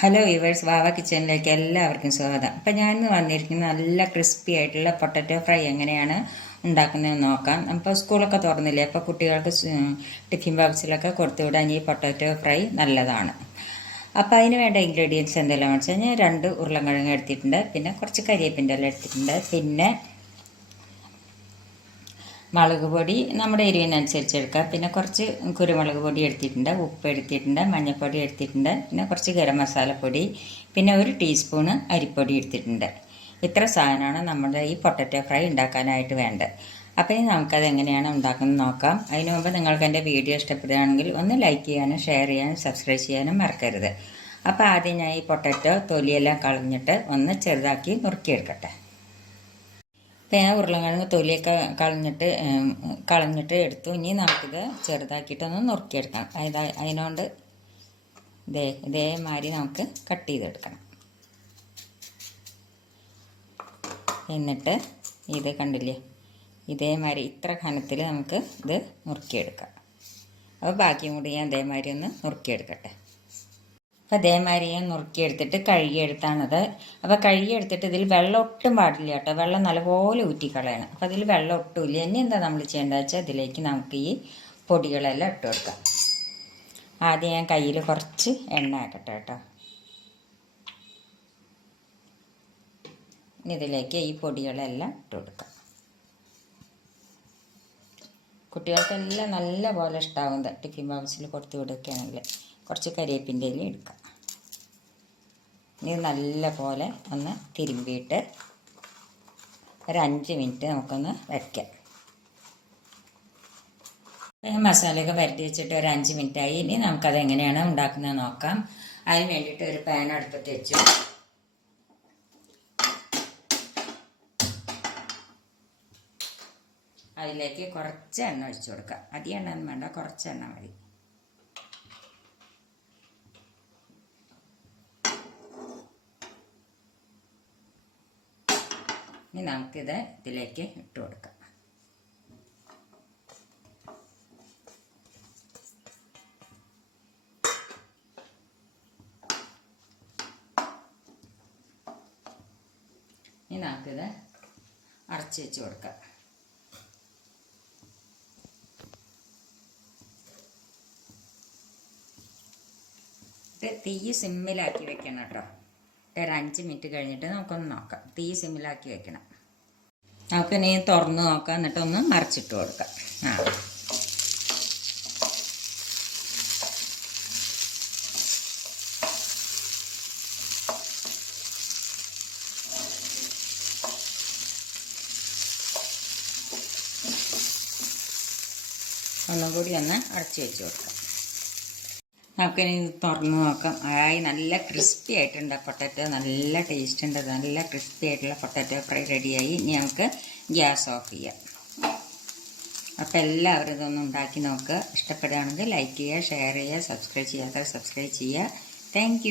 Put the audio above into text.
Hello viewers വാവ കിച്ചണിലേക്ക് എല്ലാവർക്കും സ്വാഗതം. അപ്പം ഇന്ന് വന്നിരിക്കുന്ന നല്ല ക്രിസ്പി ആയിട്ടുള്ള പൊട്ടറ്റോ ഫ്രൈ എങ്ങനെയാണ് ഉണ്ടാക്കുന്നതെന്ന് നോക്കാം. അപ്പോൾ സ്കൂളൊക്കെ തുറന്നില്ലേ? അപ്പോൾ കുട്ടികൾക്ക് ടിഫിൻ ബോക്സിലൊക്കെ കൊടുത്തു വിടാൻ ഈ പൊട്ടറ്റോ ഫ്രൈ നല്ലതാണ്. അപ്പോൾ അതിന് വേണ്ട ഇൻഗ്രീഡിയൻസ് എന്തെല്ലാം വെച്ചാൽ ഞാൻ രണ്ട് ഉരുളൻകിഴങ്ങ് എടുത്തിട്ടുണ്ട്. പിന്നെ കുറച്ച് കരിയേപ്പിന്റെ എല്ലാം എടുത്തിട്ടുണ്ട്. പിന്നെ മുളക് പൊടി നമ്മുടെ എരിവിനനുസരിച്ച് എടുക്കുക പിന്നെ കുറച്ച് കുരുമുളക് പൊടി എടുത്തിട്ടുണ്ട് ഉപ്പ് എടുത്തിട്ടുണ്ട് മഞ്ഞൾപ്പൊടി എടുത്തിട്ടുണ്ട് പിന്നെ കുറച്ച് ഗരം മസാലപ്പൊടി പിന്നെ ഒരു ടീസ്പൂണ് അരിപ്പൊടി എടുത്തിട്ടുണ്ട്. ഇത്ര സാധനമാണ് നമ്മുടെ ഈ പൊട്ടറ്റോ ഫ്രൈ ഉണ്ടാക്കാനായിട്ട് വേണ്ടത്. അപ്പോൾ ഇനി നമുക്കത് എങ്ങനെയാണ് ഉണ്ടാക്കുന്നത് നോക്കാം. അതിനു മുമ്പ് നിങ്ങൾക്ക് എന്റെ വീഡിയോ ഇഷ്ടപ്പെടുകയാണെങ്കിൽ ഒന്ന് ലൈക്ക് ചെയ്യാനും ഷെയർ ചെയ്യാനും സബ്സ്ക്രൈബ് ചെയ്യാനും മറക്കരുത്. അപ്പോൾ ആദ്യം ഞാൻ ഈ പൊട്ടറ്റോ തൊലിയെല്ലാം കളഞ്ഞിട്ട് ഒന്ന് ചെറുതാക്കി നുറുക്കിയെടുക്കട്ടെ. ഇപ്പം ഞാൻ ഉരുളക്കിഴങ്ങ് തൊലിയൊക്കെ കളഞ്ഞിട്ട് കളഞ്ഞിട്ട് എടുത്തു. ഇനി നമുക്കിത് ചെറുതാക്കിയിട്ടൊന്ന് നുറുക്കിയെടുക്കണം അതായത് അതിനോണ്ട് ഇതേ ഇതേമാതിരി നമുക്ക് കട്ട് ചെയ്തെടുക്കണം. എന്നിട്ട് ഇത് കണ്ടില്ലേ? ഇതേമാതിരി ഇത്ര കനത്തിൽ നമുക്ക് ഇത് നുറുക്കിയെടുക്കാം. അപ്പോൾ ബാക്കിയും കൂടി ഞാൻ ഇതേമാതിരി ഒന്ന് നുറുക്കിയെടുക്കട്ടെ. അപ്പോൾ അതേമാതിരി നുറുക്കിയെടുത്തിട്ട് കഴുകിയെടുത്താണത്. അപ്പോൾ കഴുകിയെടുത്തിട്ട് ഇതിൽ വെള്ളം ഒട്ടും പാടില്ല കേട്ടോ. വെള്ളം നല്ലപോലെ ഊറ്റിക്കളയണം. അപ്പോൾ അതിൽ വെള്ളം ഒട്ടുമില്ല ഇനി എന്താ നമ്മൾ ചെയ്യേണ്ടത് വെച്ചാൽ ഇതിലേക്ക് നമുക്ക് ഈ പൊടികളെല്ലാം ഇട്ട് കൊടുക്കാം. ആദ്യം ഞാൻ കയ്യിൽ കുറച്ച് എണ്ണ ആക്കട്ടെ കേട്ടോ. ഇതിലേക്ക് ഈ പൊടികളെല്ലാം ഇട്ട് കൊടുക്കാം. കുട്ടികൾക്കെല്ലാം നല്ല പോലെ ഇഷ്ടാവും ടിഫിൻ ബോക്സിൽ കൊടുത്തു കൊടുക്കുകയാണെങ്കിൽ കുറച്ച് കരിയേപ്പിന്റെ ഇല എടുക്കാം. ഇനി നല്ല പോലെ ഒന്ന് തിരുമ്പിയിട്ട് ഒരു അഞ്ച് മിനിറ്റ് നമുക്കൊന്ന് വയ്ക്കാം. ഈ മസാലയൊക്കെ വരട്ടി വെച്ചിട്ട് ഒരു അഞ്ച് മിനിറ്റ് ആയി ഇനി നമുക്കത് എങ്ങനെയാണ് ഉണ്ടാക്കുന്നത് നോക്കാം. അതിന് വേണ്ടിയിട്ട് ഒരു പാൻ അടുപ്പത്ത് വെച്ചു. അതിലേക്ക് കുറച്ച് എണ്ണ ഒഴിച്ചു കൊടുക്കാം. അധികം എണ്ണ ഒന്നും വേണ്ട കുറച്ച് എണ്ണ മതി. ഇനി നമുക്കിത് ഇതിലേക്ക് ഇട്ട് കൊടുക്കാം. ഇനി നമുക്കിത് അടച്ച് വെച്ച് കൊടുക്കാം. തീ സിമ്മിലാക്കി വെക്കണം കേട്ടോ. ഒരു അഞ്ച് മിനിറ്റ് കഴിഞ്ഞിട്ട് നമുക്കൊന്ന് നോക്കാം. തീ സിമ്മിലാക്കി വെക്കണം. നമുക്ക് ഇനി തുറന്ന് നോക്കാം. എന്നിട്ട് ഒന്ന് മറിച്ചിട്ട് കൊടുക്കാം. ആ. ഒന്നും കൂടി ഒന്ന് അടച്ചു വെച്ച് കൊടുക്കാം. നമുക്കിനി തുറന്ന് നോക്കാം. ആയി നല്ല ക്രിസ്പി ആയിട്ടുണ്ട് പൊട്ടറ്റോ. നല്ല ടേസ്റ്റ് ഉണ്ട്. നല്ല ക്രിസ്പി ആയിട്ടുള്ള പൊട്ടറ്റോ ഫ്രൈ റെഡിയായി. ഇനി നമുക്ക് ഗ്യാസ് ഓഫ് ചെയ്യാം. അപ്പോൾ എല്ലാവരും ഇതൊന്നും ഉണ്ടാക്കി നോക്കുക ഇഷ്ടപ്പെടുകയാണെങ്കിൽ ലൈക്ക് ചെയ്യുക ഷെയർ ചെയ്യുക സബ്സ്ക്രൈബ് ചെയ്യാത്തവർ സബ്സ്ക്രൈബ് ചെയ്യുക. താങ്ക്